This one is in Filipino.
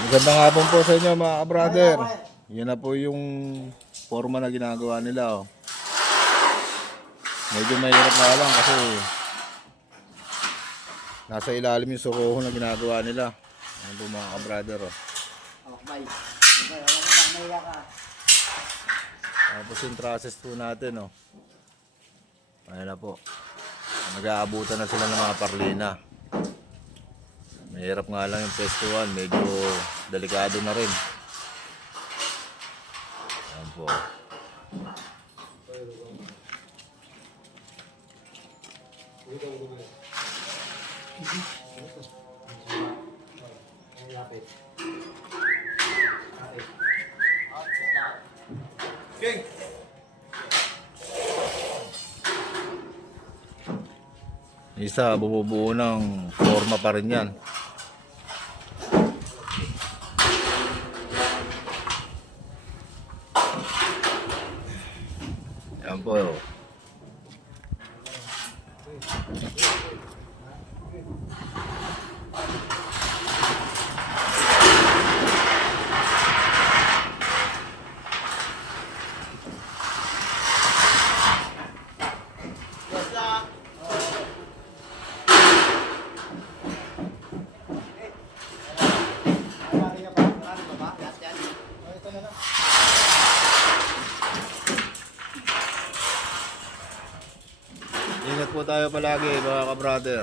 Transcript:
Magandang hapon po sa inyo mga ka-brother. Yan na po yung forma na ginagawa nila. Oh. Medyo mahirap nga lang kasi nasa ilalim yung sukoho na ginagawa nila. Yan po mga ka-brother. Oh. Tapos yung process po natin. Oh. Ayan na po. Nag-aabutan na sila ng mga parlina. Mahirap nga lang yung festival, medyo delikado na rin. Ayan po. Isa, bumubuo ng forma pa rin yan. Yan po. Ingat po tayo palagi mga ka-brother.